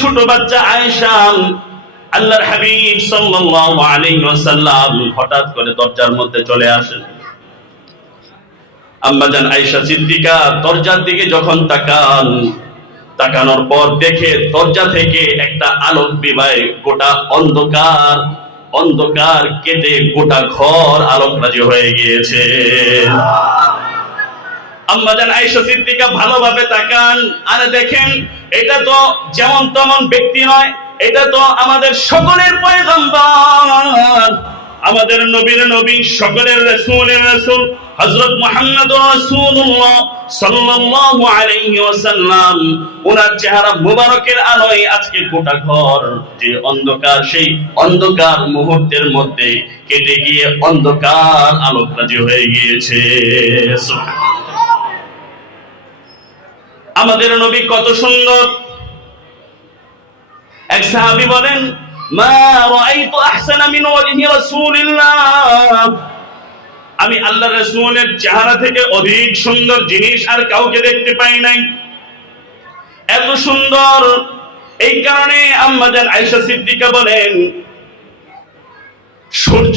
ছোট বাচ্চা আয়েশা, আল্লাহর হাবিব সাল্লাল্লাহু আলাইহি ওয়াসাল্লাম হঠাৎ করে দরজার মধ্যে চলে আসেন। আম্মাজান আয়েশা সিদ্দিকা দরজার দিকে যখন তাকানোর পর দেখে দরজা থেকে একটা আলোক বিবাহে গোটা অন্ধকার কেটে গোটা ঘর আলোকরাজি হয়ে গিয়েছে। আম্মাজান আয়েশা সিদ্দিকা ভালোভাবে তাকান আর দেখেন এটা তো যেমন তেমন ব্যক্তি নয়, এটা তো আমাদের সকলের পয়গম্বর, আমাদের নবীর নবী, সকলের রাসূলের রাসূল হযরত মুহাম্মদুর রাসূলুল্লাহ সাল্লাল্লাহু আলাইহি ওয়াসাল্লাম। ওনার চেহারা মুবারকের আলোয় আজকে গোটা ঘর যে অন্ধকার, সেই অন্ধকার মুহূর্তের মধ্যে কেটে গিয়ে অন্ধকার আলোকরাজি হয়ে গিয়েছে। আমাদের নবী কত সুন্দর। এক সাহাবী বলেন, মা রাআইতু আহসানা মিন ওয়াজহি রাসূলিল্লাহ, আমি আল্লাহর রাসূলের চেহারা থেকে অধিক সুন্দর জিনিস আর কাউকে দেখতে পাই নাই। এত সুন্দর। এই কারণে আম্মাজান আয়েশা সিদ্দিকা বলেন, সূর্য,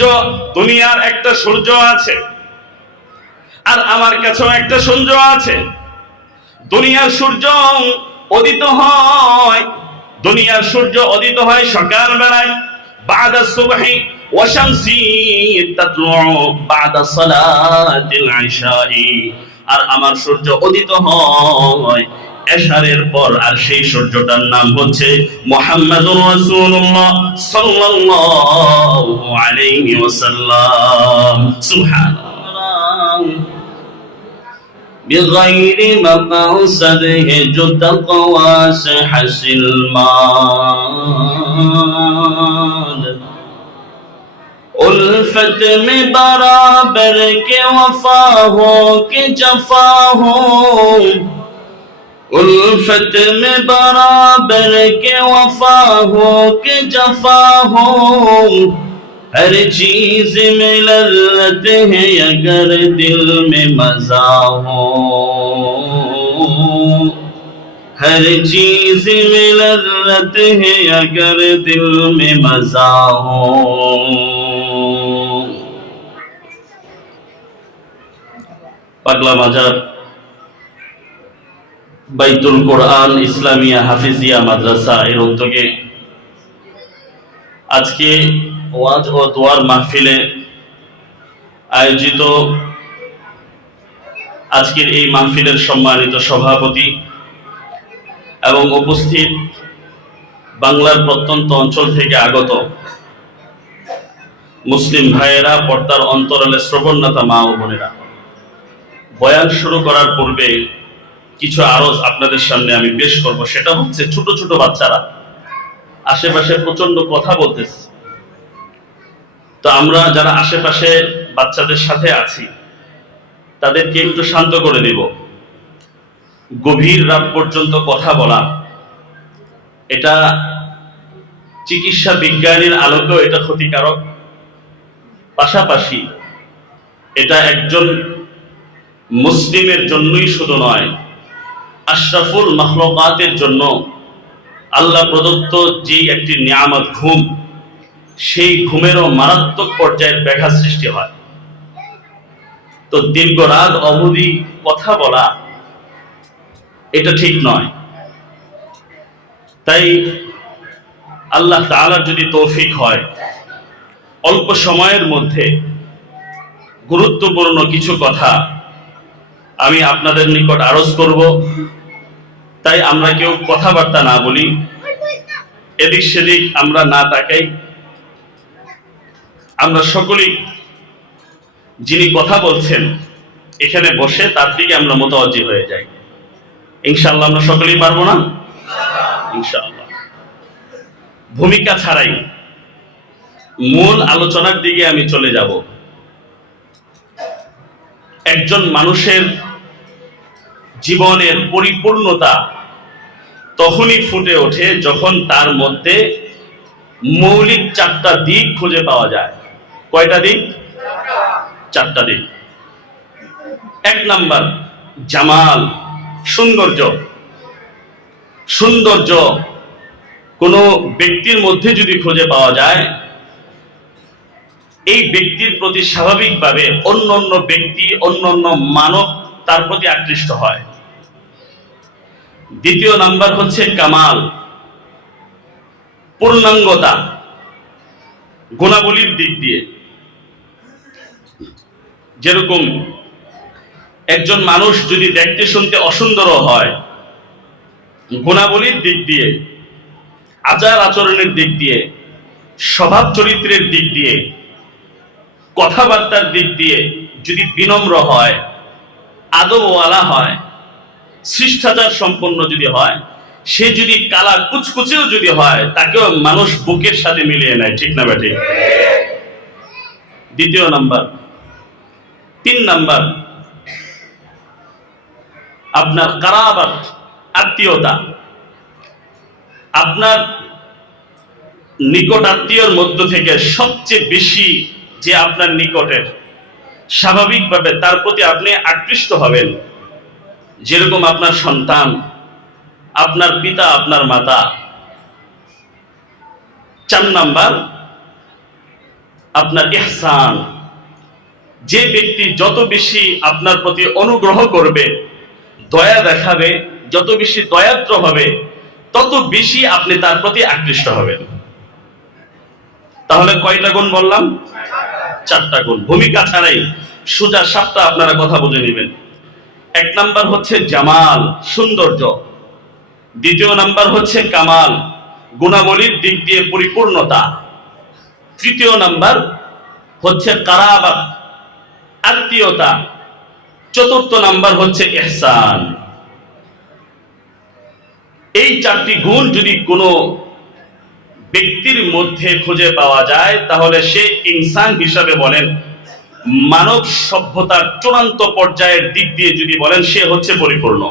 দুনিয়ার একটা সূর্য আছে আর আমার কাছেও একটা সূর্য আছে। দুনিয়ার সূর্য উদিত হয় সকাল বেলায় বাদা সুবহি ওয়া শামসি তাতলু বাদা সালাতিল ইশাই, আর আমার সূর্য উদিত হয় এশারের পর, আর সেই সূর্যটার নাম হচ্ছে মুহাম্মাদুর রাসূলুল্লাহ সাল্লাল্লাহু আলাইহি ওয়াসাল্লাম। সুবহানাল্লাহ। بغير مقصده جو تقوى سے حاصل مال، الفت میں برابر کے وفا ہو کہ جفا ہو، الفت میں برابر کے وفا ہو کہ جفا ہو، ہر چیز میں لذت ہے اگر دل میں مزہ ہو، ہر چیز میں لذت ہے اگر دل میں مزہ ہو۔ পাগলা মাজার বাইতুল কোরআন ইসলামিয়া হাফিজিয়া মাদ্রাসা এর উদ্যোগে আজকে ওয়াজ ও দোয়ার মাহফিলে আয়োজিত আজকের এই মাহফিলের সম্মানিত সভাপতি এবং উপস্থিত বাংলার প্রত্যন্ত অঞ্চল থেকে আগত মুসলিম ভাইয়েরা, পর্দার অন্তরালে শ্রবণদাতা মা ও বোনেরা, বয়ান শুরু করার পূর্বে কিছু আরজ আপনাদের সামনে আমি পেশ করব। সেটা হচ্ছে, ছোট ছোট বাচ্চারা আশেপাশে প্রচন্ড কথা বলতেছে, তো আমরা যারা আশেপাশে বাচ্চাদের সাথে আছি তাদেরকে একটু শান্ত করে দেব। গভীর রাত পর্যন্ত কথা বলা, এটা চিকিৎসা বিজ্ঞানের আলোকেও এটা ক্ষতিকারক, পাশাপাশি এটা একজন মুসলিমের জন্যই শুধু নয়, আশরাফুল মাখলুকাতের জন্য আল্লাহ প্রদত্ত যে একটি নিয়ামত ঘুম, সেই ঘুমেরও মারাত্মক পর্যায়ের ব্যাঘাত সৃষ্টি হয়। তো দীর্ঘ রাত অবধি কথা বলা এটা ঠিক নয়। তাই আল্লাহ তাআলার যদি তৌফিক হয়, অল্প সময়ের মধ্যে গুরুত্বপূর্ণ কিছু কথা আমি আপনাদের নিকট আরজ করব। তাই আমরা কেউ কথাবার্তা না বলি, এদিক সেদিক আমরা না তাকাই, আমরা সকলেই যিনি কথা বলছেন এখানে বসে তার দিকে আমরা মুতাওয়াজ্জি হয়ে যাই। ইনশাআল্লাহ আমরা সকলেই পারবো না? ইনশাআল্লাহ। ভূমিকা ছাড়াই মূল আলোচনার দিকে আমি চলে যাব। একজন মানুষের জীবনের পরিপূর্ণতা তখনই ফুটে ওঠে যখন তার মধ্যে মৌলিক চারটা দিক খুঁজে পাওয়া যায়। কয়টা দিক? চারটা দিক। এক নাম্বার জামাল, সৌন্দর্য। কোন ব্যক্তির মধ্যে যদি খুঁজে পাওয়া যায় এই ব্যক্তির প্রতি স্বাভাবিকভাবে অন্য ব্যক্তি অন্য মানব তার প্রতি আকৃষ্ট হয়। দ্বিতীয় নাম্বার হচ্ছে কামাল, পূর্ণাঙ্গতা, গুণাবলীর দিক দিয়ে। যেরকম একজন মানুষ যদি দেখতে শুনতে অসুন্দরও হয়, গুণাবলীর দিক দিয়ে, আচার আচরণের দিক দিয়ে, স্বভাব চরিত্রের দিক দিয়ে, কথাবার্তার দিক দিয়ে যদি বিনম্র হয়, আদবওয়ালা হয়, শিষ্টাচার সম্পন্ন যদি হয়, সে যদি কালা কুচকুচেও যদি হয়, তাকেও মানুষ বুকের সাথে মিলিয়ে নেয়। ঠিক না বেঠিক? দ্বিতীয় নাম্বার। 3 নাম্বার আপনার কারাবাত, আত্মীয়তা। আপনার নিকট আত্মীয়র মধ্য থেকে সবচেয়ে বেশি যে আপনার নিকটের, স্বাভাবিকভাবে তার প্রতি আপনি আকৃষ্ট হবেন। যেরকম আপনার সন্তান, আপনার পিতা, আপনার মাতা। 4 নাম্বার আপনার ইহসান। যে ব্যক্তি যত বেশি আপনার প্রতি অনুগ্রহ করবে, দয়া দেখাবে, যত বেশি দয়াদ্র হবে, তত বেশি আপনি তার প্রতি আকৃষ্ট হবেন। তাহলে কয়টা গুণ বললাম? 4টা গুণ। ভূমিকা ছাড়াই সোজা সাপটা আপনারা কথা বুঝে নেবেন। 1 নাম্বার হচ্ছে জামাল, সৌন্দর্য। দ্বিতীয় নাম্বার হচ্ছে কামাল, গুণাবলীর দিক দিয়ে পরিপূর্ণতা। তৃতীয় নাম্বার হচ্ছে কারাবাত, আত্মীয়তা। চতুর্থ নাম্বার হচ্ছে ইহসান। এই 4টি গুণ যদি কোনো ব্যক্তির মধ্যে খুঁজে পাওয়া যায়, তাহলে সে ইনসান হিসাবে বলেন, মানব সভ্যতার চূড়ান্ত পর্যায়ের দিক দিয়ে যদি বলেন, সে হচ্ছে পরিপূর্ণ।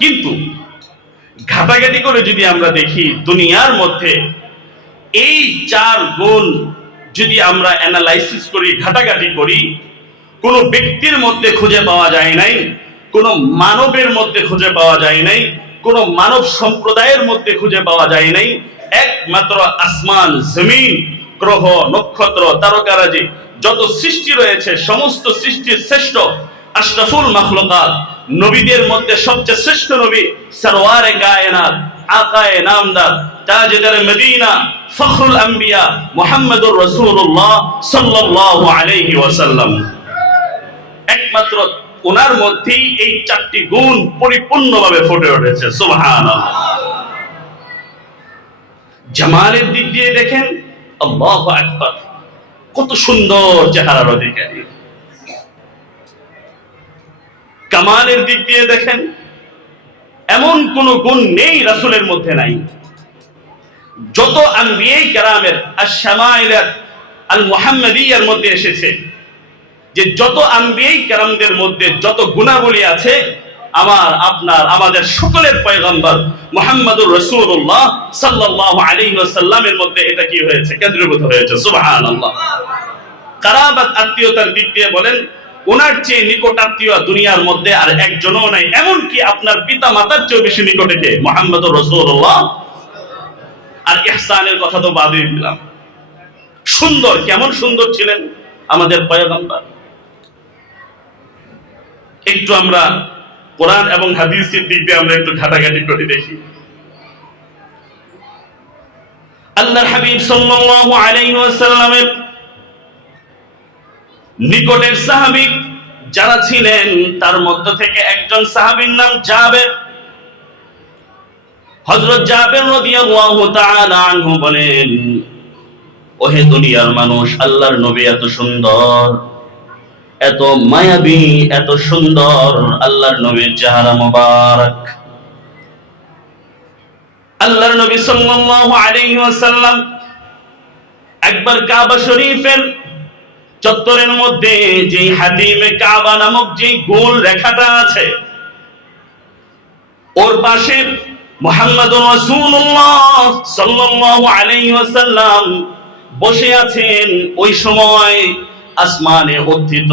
কিন্তু ঘাটাঘাটি করে যদি আমরা দেখি দুনিয়ার মধ্যে এই 4 গুণ যদি আমরা অ্যানালাইসিস করি, ঘাটাঘাটি করি, কোনো ব্যক্তির মধ্যে খুঁজে পাওয়া যায় নাই, কোনো মানবের মধ্যে খুঁজে পাওয়া যায় নাই, কোনো মানব সম্প্রদায়ের মধ্যে খুঁজে পাওয়া যায় নাই। একমাত্র আসমান, জমিন, গ্রহ, নক্ষত্র, তারকারাজি, যত সৃষ্টি রয়েছে, সমস্ত সৃষ্টির শ্রেষ্ঠ আশরাফুল মাখলুকাত, নবীদের মধ্যে সবচেয়ে শ্রেষ্ঠ নবী সরওয়ারে কায়নাত, আকায়ে নামদার, তাজদার মদিনা, ফখরুল আম্বিয়া মুহাম্মদুর রাসূলুল্লাহ সাল্লাল্লাহু আলাইহি ওয়াসাল্লাম, একমাত্র ওনার মধ্যেই এই 4টি গুণ পরিপূর্ণভাবে ফুটে উঠেছে। সুবহানাল্লাহ। জামালের দিক দিয়ে দেখেন, আল্লাহু আকবার, কত সুন্দর চেহারার অধিকারী। কামালের দিক দিয়ে দেখেন, এমন কোন গুণ নেই রাসূলের মধ্যে নাই। যত আম্বিয়া কেরামের আশ-শামাইলাত আল মুহাম্মাদিয়ার মধ্যে এসেছে যে যত আম্বিয়া কেরামদের মধ্যে যত গুণাবলী আছে, আমার, আপনার, আমাদের সকলের পয়গম্বর মুহাম্মদুর রাসূলুল্লাহ সাল্লাল্লাহু আলাইহি ওয়াসাল্লামের মধ্যে এটা কি হয়েছে? কেন্দ্রীভূত হয়েছে। সুবহানাল্লাহ। কারাবাত, আত্মীয়তার দিক দিয়ে বলেন, ওনার চেয়ে নিকট আত্মীয় দুনিয়ার মধ্যে আর একজনও নাই। এমনকি আপনার পিতা মাতার চেয়ে বেশি নিকটে কে? মুহাম্মদুর রাসূলুল্লাহ। আর ইহসানের কথা তো বাদই দিলাম। সুন্দর, কেমন সুন্দর ছিলেন আমাদের পয়গম্বর। একটু আমরা কোরআন এবং হাদিসের দিক দিয়ে আমরা একটু ঘাটাঘাটি করে দেখি। আল্লাহর হাবিব সাল্লাল্লাহু আলাইহি ওয়াসাল্লামের নিকটের সাহাবী যারা ছিলেন, তার মধ্য থেকে একজন সাহাবীর নাম জাবের। হযরত জাবের রাদিয়াল্লাহু তাআলা আনহু বলেন, ওহে দুনিয়ার মানুষ, আল্লাহর নবী এত সুন্দর, এত মায়াবী, এত সুন্দর, আল্লাহর নবীর চেহারা মোবারক। আল্লাহর নবী সাল্লাল্লাহু আলাইহি ওয়াসাল্লাম একবার কাবা শরীফের চত্বরের মধ্যে যে হাতিমে কাবা নামক যে গোল রেখাটা আছে, ওর পাশে মুহাম্মদুর রাসূলুল্লাহ সাল্লাল্লাহু আলাইহি ওয়াসাল্লাম বসে আছেন। ওই সময় আসমানে উত্থিত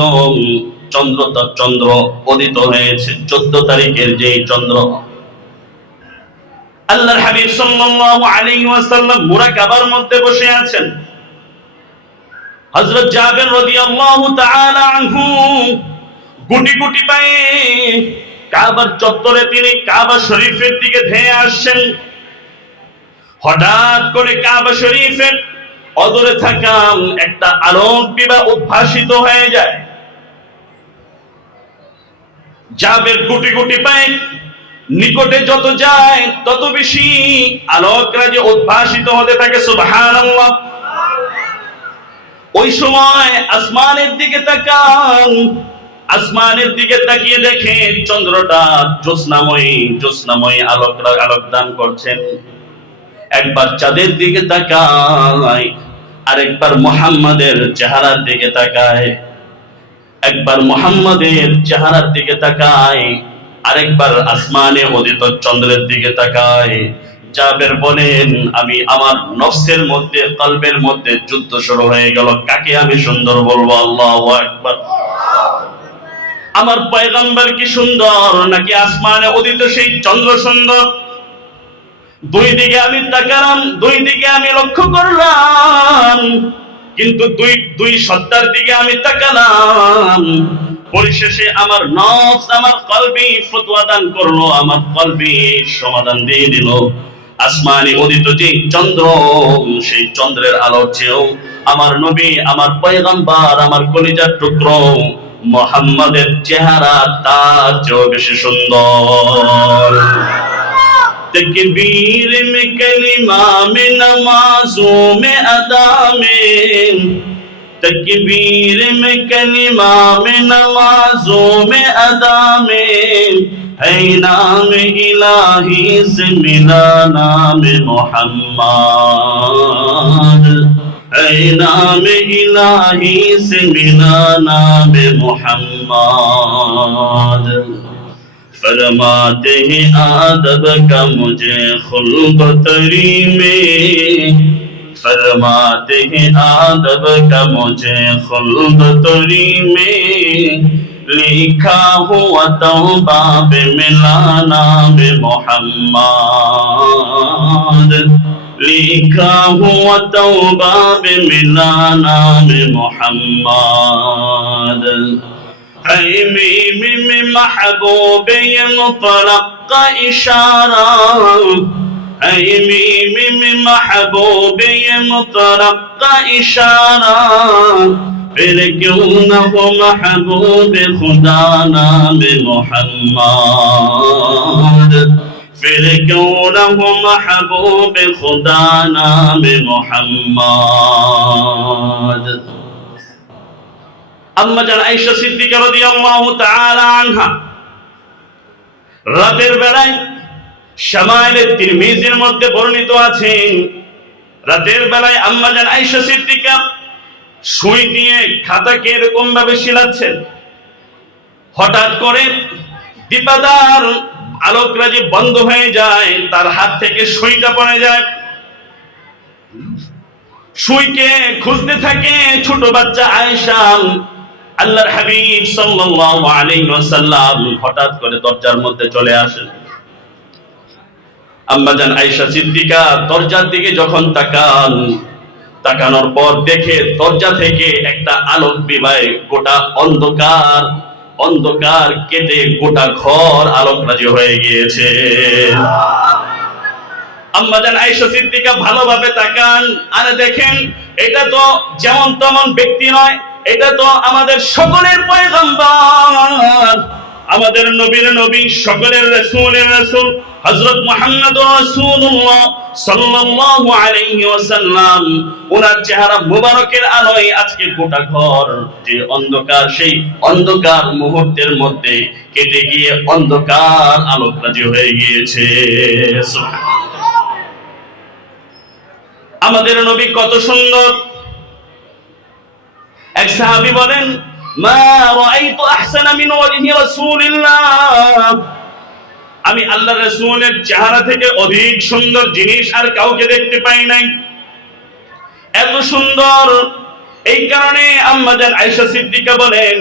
চন্দ্র উদিত হয়েছে। 14 তারিখের যে চন্দ্র, আল্লাহর হাবিব সাল্লাল্লাহু আলাইহি ওয়াসাল্লাম মুরাকাবার মধ্যে বসে আছেন। হযরত জাবের রাদিয়াল্লাহু তাআলা আনহু গুটি গুটি পায়ে কাবার চত্বরে তিনি কাবা শরীফের দিকে ধেয়ে আসছেন। হঠাৎ করে কাবা শরীফের অদূরে থাকা একটা আলোক বিবা উদ্ভাসিত হয়ে যায়। জাবের গুটি গুটি পায়ে নিকটে যত যায় তত বেশি আলোকরাজি উদ্ভাসিত হতে থাকে। সুবহানাল্লাহ। ওই সময় আসমানের দিকে তাকান, আসমানের দিকে তাকিয়ে দেখে চন্দ্রটা জ্যোৎস্নাময়ী আলোক দান করছেন। একবার চাঁদের দিকে তাকায়, আরেকবার মুহাম্মাদের চেহারার দিকে তাকায়, একবার মুহাম্মাদের চেহারার দিকে তাকায়, আরেকবার আসমানে উদিত চন্দ্রের দিকে তাকায়। জাবের বলেন, আমি আমার নফসের মধ্যে কলবের মধ্যে যুদ্ধ শুরু হয়ে গেল, কাকে আমি সুন্দর বলবো? আল্লাহু আকবার। আমার পয়গম্বর কি সুন্দর, নাকি আসমানে উদিত সেই চন্দ্র সুন্দর? দুই দিকে আমি তাকালাম, দুই দিকে আমি লক্ষ্য করলাম, কিন্তু দুই সত্তার দিকে আমি তাকালাম। পরিশেষে আমার নফস, আমার কলবি ফতোয়া দান করলো, আমার কলবি সমাধান দিয়ে দিল। আসমানে উদিত যে চন্দ্র, সেই চন্দ্রের আলো চেয়েও আমার নবী, আমার পয়গম্বর, আমার কলিজার টুকরো মুহাম্মাদের চেহারা তার চেয়েও বেশি সুন্দর। तकबीर में कलिमा में नमाजों में अदा में, तकबीर में कलिमा में नमाजों में अदा में, है नाम इलाही से मिला नाम मुहम्मद, है नाम इलाही से मिला नाम मुहम्मद। फरमाते हैं आदब का मुझे खुल्क़तरी में, फरमाते हैं आदब का मुझे खुल्क़तरी में, लिखा हुआ तौबा पे मिला नाम मुहम्मद, लिखा हुआ तौबा पे मिला नाम मुहम्मद। है मीम में महबूब ये मुतलक का इशारा, है मीम में महबूब ये मुतलक का इशारा, फिर क्यों न हो महबूब खुदा नाम मुहम्मद, फिर क्यों न हो महबूब खुदा नाम मुहम्मद। আম্মা জান আয়েশা সিদ্দিকা রাদিয়াল্লাহু তাআলা আনহা রাতের বেলায় শামাইলে তিরমিজির মধ্যে বর্ণিত আছে, রাতের বেলায় আম্মা জান আয়েশা সিদ্দিকা সুই দিয়ে খাতাকে এরকম ভাবে শিলাচ্ছেন। হঠাৎ করে দীপাদার আলোকরাজি বন্ধ হয়ে যায়, তার হাত থেকে সুইটা পড়ে যায়। সুইকে খুঁজতে থাকে ছোট বাচ্চা আয়েশা। আল্লাহর হাবিব সাল্লাল্লাহু আলাইহি ওয়াসাল্লাম হঠাৎ করে দরজার মধ্যে চলে আসেন। আম্মা জান আয়েশা সিদ্দিকা দরজার দিকে যখন তাকান, তাকানোর পর দেখে দরজা থেকে একটা আলোক বিবায়, গোটা অন্ধকার কেটে গোটা ঘর আলোকরাজি হয়ে গিয়েছে। আম্মা জান আয়েশা সিদ্দিকা ভালোভাবে তাকান, আর দেখেন এটা তো যেমন তেমন ব্যক্তি নয়, এটা তো আমাদের সকলের পয়গম্বর, আমাদের নবীর নবী, সকলের রাসূলের রাসূল হযরত মুহাম্মদ রাসূলুল্লাহ সাল্লাল্লাহু আলাইহি ওয়াসাল্লাম। ওনার চেহারা মুবারকের আলোয় আজকে গোটা ঘর যে অন্ধকার, সেই অন্ধকার মুহূর্তের মধ্যে কেটে গিয়ে অন্ধকার আলোকরাজি হয়ে গিয়েছে। সুবহানাল্লাহ। আমাদের নবী কত সুন্দর। এক সাহাবী বলেন, মা রাআইতু আহসানা মিন ওয়াজহি রাসূলিল্লাহ, আমি আল্লাহর রাসূলের চেহারা থেকে অধিক সুন্দর জিনিস আর কাউকে দেখতে পাই নাই। এত সুন্দর। এই কারণে আম্মা জান আয়েশা সিদ্দিকা বলেন,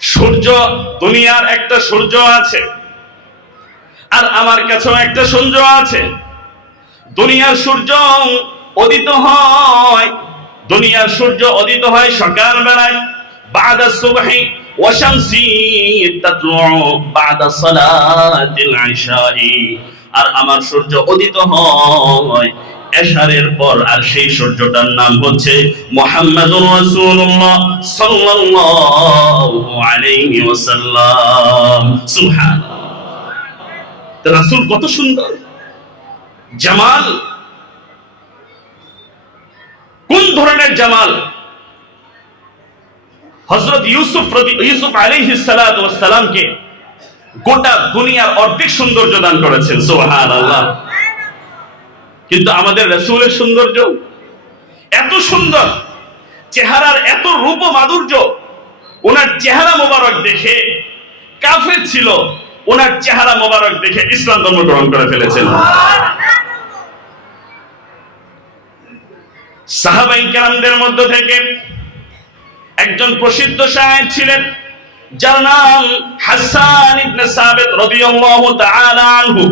সূর্য, দুনিয়ার একটা সূর্য আছে, আর আমার কাছেও একটা সূর্য আছে। দুনিয়ার সূর্য উদিত হয়, দুনিয়ার সূর্য উদিত হয় সকাল বেলায়, বাদা সুবহি ওয়া শামসি তাতলু বাদা সালাতিল ইশাই। আর আমার সূর্য উদিত হয় এশারের পর, আর সেই সূর্যটার নাম হচ্ছে মুহাম্মাদুর রাসূলুল্লাহ সাল্লাল্লাহু আলাইহি ওয়াসাল্লাম। সুবহানাল্লাহ, রাসূল কত সুন্দর জামাল, কোন ধরনের জামাল! হযরত ইউসুফ আলাইহিস সালাতু ওয়াস সালামকে গোটা দুনিয়ার অর্ধেক সৌন্দর্য দান করেছেন। সুবহানাল্লাহ। কিন্তু আমাদের রাসূলের সৌন্দর্য এত সুন্দর, চেহারার এত রূপ ও মাধুর্য, ওনার চেহারা মোবারক দেখে কাফের ছিল, ওনার চেহারা মোবারক দেখে ইসলাম ধর্ম গ্রহণ করে ফেলেছেন। সাহাবায়ে কেরামদের মধ্য থেকে একজন প্রসিদ্ধ শায়ের ছিলেন, যার নাম হাসান ইবনে সাবিত রাদিয়াল্লাহু তাআলা আনহু।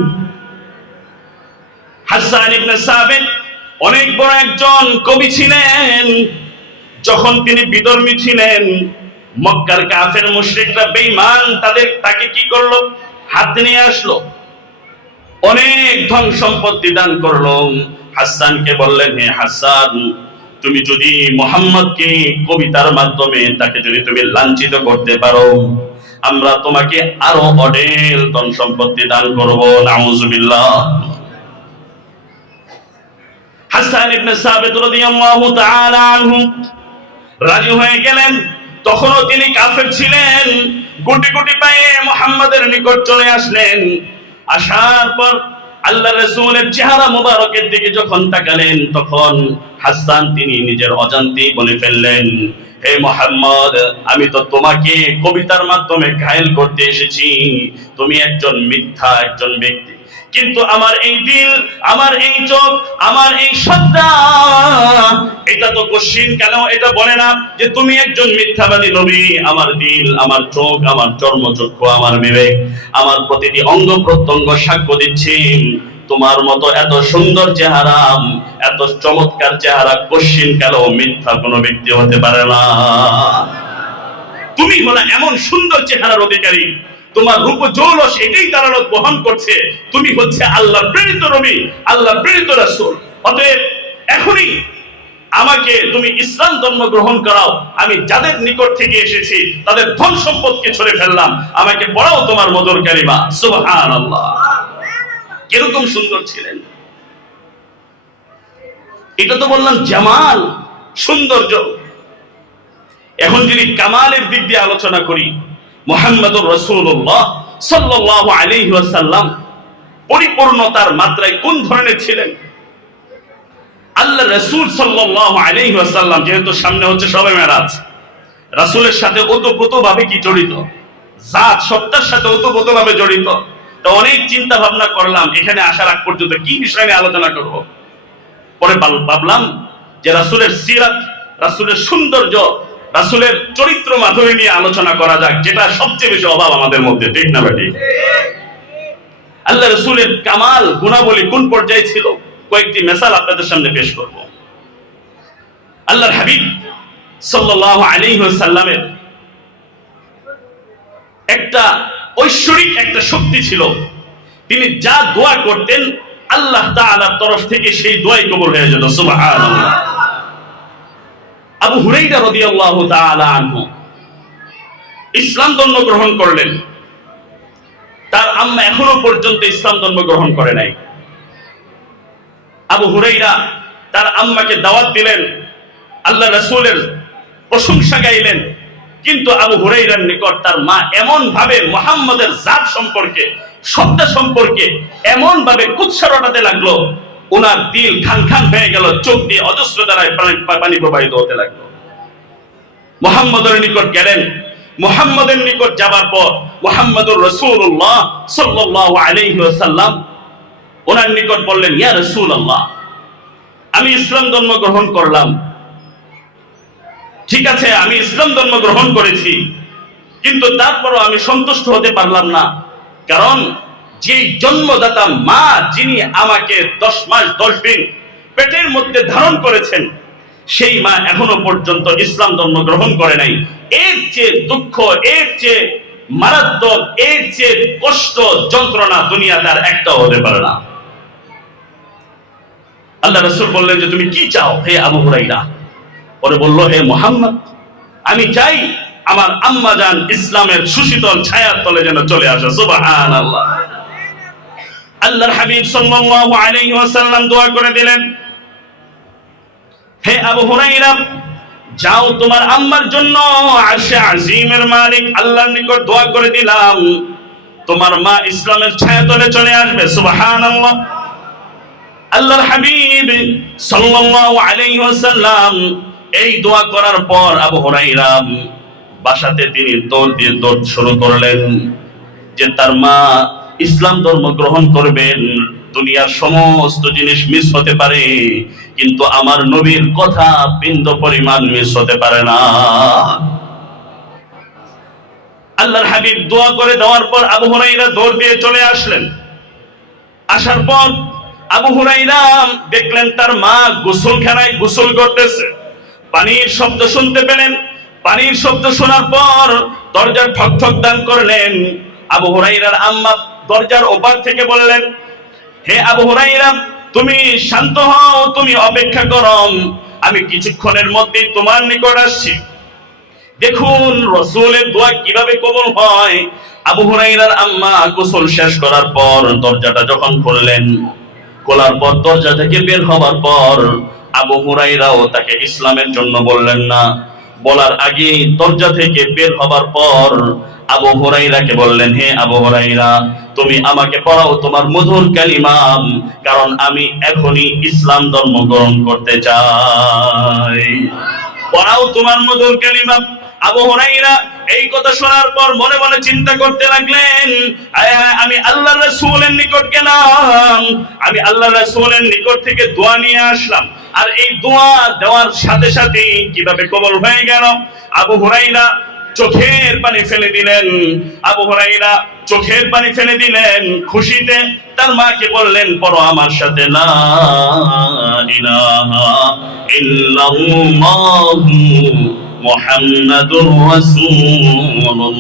হাসান ইবনে সাবিত অনেক বড় একজন কবি ছিলেন। যখন তিনি বিধর্মী ছিলেন, মক্কার কাফের মুশরিকরা বেঈমান তাকে কি করলো? হাতে নিয়ে আসলো, অনেক ধন সম্পত্তি দান করলো। হাসানকে বললেন, হে হাসান, তুমি যদি মুহাম্মদকে কবিতার মাধ্যমে তাকে যদি তুমি লাঞ্ছিত করতে পারো, আমরা তোমাকে আরো অঢেল ধন সম্পত্তি দান করব। নাউজুবিল্লাহ। হাসান ইবনে সাবিত রাদিয়াল্লাহু তাআলা আনহু রাজি হয়ে গেলেন। তখনও তিনি কাফের ছিলেন। গুটি গুটি পায়ে মুহাম্মাদের নিকট চলে আসলেন। আসার পর আল্লাহ রাসূলের চেহারা মোবারকের দিকে যখন তাকালেন, তখন হাসান তিনি নিজের অজান্তেই বলে ফেললেন, হে মুহাম্মদ, আমি তো তোমাকে কবিতার মাধ্যমে ঘায়েল করতে এসেছি। তুমি একজন মিথ্যা একজন ব্যক্তি, কিন্তু আমার এই দিল, আমার এই চোখ, আমার এই সত্তা, এটা তো কোশ্চিন কেন এটা বলে না যে তুমি একজন মিথ্যাবাদী নবী। আমার দিল, আমার চোখ, আমার চর্মচক্ষু, আমার বিবেক, আমার প্রতিটি অঙ্গ প্রত্যঙ্গ সাক্ষ্য দিচ্ছে তোমার মতো এত সুন্দর চেহারা, এত চমৎকার চেহারা কোশ্চিন কেন মিথ্যা কোনো ব্যক্তি হতে পারে না। তুমি হলো এমন সুন্দর চেহারার অধিকারী, তোমার রূপ জৌলস এটাই দালালত বহন করছে তুমি হচ্ছে আল্লাহ প্রেরিত নবী, আল্লাহ প্রেরিত রাসূল। অতএব এখনই আমাকে তুমি ইসলাম ধর্ম গ্রহণ করাও। আমি যাদের নিকট থেকে এসেছি তাদের ধন সম্পদকে ছড়ে ফেললাম, আমাকে পড়াও তোমার মধুর কালিমা। সুবহানাল্লাহ। কিরকম সুন্দর ছিলেন! এটা তো বললাম জামাল, সৌন্দর্য। এখন যদি কামালের দিক দিয়ে আলোচনা করি, মুহাম্মদুর রাসূলুল্লাহ সাল্লাল্লাহু আলাইহি ওয়াসাল্লাম পরিপূর্ণতার মাত্রায় কোন ধরনের ছিলেন? আল্লাহ রাসূল সাল্লাল্লাহু আলাইহি ওয়াসাল্লাম, যেহেতু সামনে হচ্ছে শবে মেরাজ, রাসূলের সাথে ওতপ্রোতভাবে কি জড়িত, জাত সত্তার সাথে ওতপ্রোতভাবে জড়িত। তো অনেক চিন্তা ভাবনা করলাম এখানে আসার আগ পর্যন্ত কি বিষয় নিয়ে আলোচনা করব। পরে ভাবলাম যে রাসূলের সিরাত, রাসূলের সৌন্দর্য, রাসূলের চরিত্র মাধুরী নিয়ে আলোচনা করা যাক, যেটা সবচেয়ে বেশি অভাব আমাদের মধ্যে। ঠিক না বেটি? আল্লাহ রাসূলের কামাল গুণাবলী কোন পর্যায়ে ছিল, কয়েকটি মিসাল আপনাদের সামনে পেশ করব। আল্লাহর হাবিব সাল্লাল্লাহু আলাইহি ওয়াসাল্লামের একটা ঐশ্বরিক একটা শক্তি ছিল। তিনি যা দোয়া করতেন আল্লাহ তাআলার তরফ থেকে সেই দোয়াই কবুল হয়ে যেত। সুবহানাল্লাহ। আবু হুরায়রা রাদিয়াল্লাহু তাআলা আনহু ইসলাম ধর্ম গ্রহণ করলেন। তার আম্মা এখনো পর্যন্ত ইসলাম ধর্ম গ্রহণ করে নাই। আবু হুরায়রা তার আম্মাকে দাওয়াত দিলেন, আল্লাহ রাসূলের প্রশংসা গাইলেন, কিন্তু আবু হুরায়রার নিকট তার মা এমন ভাবে মুহাম্মদের জাত সম্পর্কে, সত্তা সম্পর্কে এমন ভাবে কুৎসা রটাতে লাগলো, ওনার দিল খান খান হয়ে গেল, চোখ দিয়ে অজস্র ধারায় পানি প্রবাহিত হতে লাগলো। মুহাম্মদের নিকট গেলেন। মুহাম্মদের নিকট যাবার পর মুহাম্মদুর রাসূলুল্লাহ সাল্লাল্লাহু আলাইহি ওয়াসাল্লাম ওনার নিকট বললেন, ইয়া রাসূলুল্লাহ, আমি ইসলাম ধর্ম গ্রহণ করলাম। ঠিক আছে, আমি ইসলাম ধর্ম গ্রহণ করেছি, কিন্তু তারপরও আমি সন্তুষ্ট হতে পারলাম না। কারণ যে জন্মদাতা মা, যিনি আমাকে 10 মাস 10 দিন পেটের মধ্যে ধারণ করেছেন, সেই মা এখনো পর্যন্ত ইসলাম ধর্ম গ্রহণ করে নাই। এর চেয়ে দুঃখ, এর চেয়ে মারাত্মক, এর চেয়ে কষ্ট, যন্ত্রণা দুনিয়াতে আর একটাও হতে পারে না। আল্লাহ রাসূল বললেন যে তুমি কি চাও হে আবু হুরায়রা? পরে বলল, হে মুহাম্মদ, আমি চাই আমার আম্মা জান ইসলামের সুশীতল ছায়ার তলে যেন চলে আসে। সুবহানাল্লাহ। আল্লাহর হাবিব সাল্লাল্লাহু আলাইহি ওয়াসাল্লাম দোয়া করে দিলেন, হে আবু হুরায়রা, যাও তোমার আম্মার জন্য আরশে আজিমের মালিক আল্লাহর নিকট দোয়া করে দিলাম, তোমার মা ইসলামের ছায়াতলে চলে আসবে। সুবহানাল্লাহ। আল্লাহর হাবিব সাল্লাল্লাহু আলাইহি ওয়াসাল্লাম এই দোয়া করার পর আবু হুরায়রা বাসাতে তিনি দৌড় শুরু করলেন যে তার মা ইসলাম ধর্ম গ্রহণ করবেন। দুনিয়ার সমস্ত জিনিস মিস হতে পারে, কিন্তু আমার নবীর কথা বিন্দু পরিমাণ মিস হতে পারে না। আল্লাহর হাবিব দোয়া করে দেওয়ার পর আবু হুরায়রা দৌড় দিয়ে চলে আসলেন। আসার পর আবু হুরায়রা দেখলেন তার মা গোসলখানায় গোসল করতেছে। পানির শব্দ শুনতে পেলেন। পানির শব্দ শোনার পর দরজার ঠক ঠক দান করলেন। আবু হুরায়রার আম্মা দরজার ওপার থেকে বললেন, হে আবু হুরায়রা, তুমি শান্ত হও, তুমি অপেক্ষা করো, আমি কিছুক্ষণের মধ্যে তোমার নিকট আসছি। দেখুন রাসূলের দোয়া কিভাবে কবুল হয়। আবু হুরায়রার আম্মা গোসল শেষ করার পর দরজাটা যখন খুললেন, খোলার পর দরজা থেকে বের হবার পর আবু হুরায়রাও তাকে ইসলামের জন্য বললেন না। বলার আগে দরজা থেকে বের হবার পর আবু হুরায়রাকে বললেন, হে আবু হুরায়রা, তুমি আমাকে পড়াও তোমার মধুর কালিমা, কারণ আমি এখনই ইসলাম ধর্ম গ্রহণ করতে চাই। পড়াও তোমার মধুর কালিমা। আবু হুরায়রা এই কথা শোনার পর মনে মনে চিন্তা করতে লাগলেন, আমি আল্লাহর রাসূলের নিকট গেলাম, আমি আল্লাহর রাসূলের নিকট থেকে দোয়া নিয়ে আসলাম, আর এই দোয়া দেওয়ার সাথে সাথে কিভাবে কবুল হয়ে গেল। আবু হুরায়রা চোখের পানি ফেলে দিলেন। আবু হুরায়রা চোখের পানি ফেলে দিলেন খুশিতে। তার মাকে বললেন, পড়ো আমার সাথে, লা ইলাহা ইল্লাল্লাহু মুহাম্মাদুর রাসূলুল্লাহ।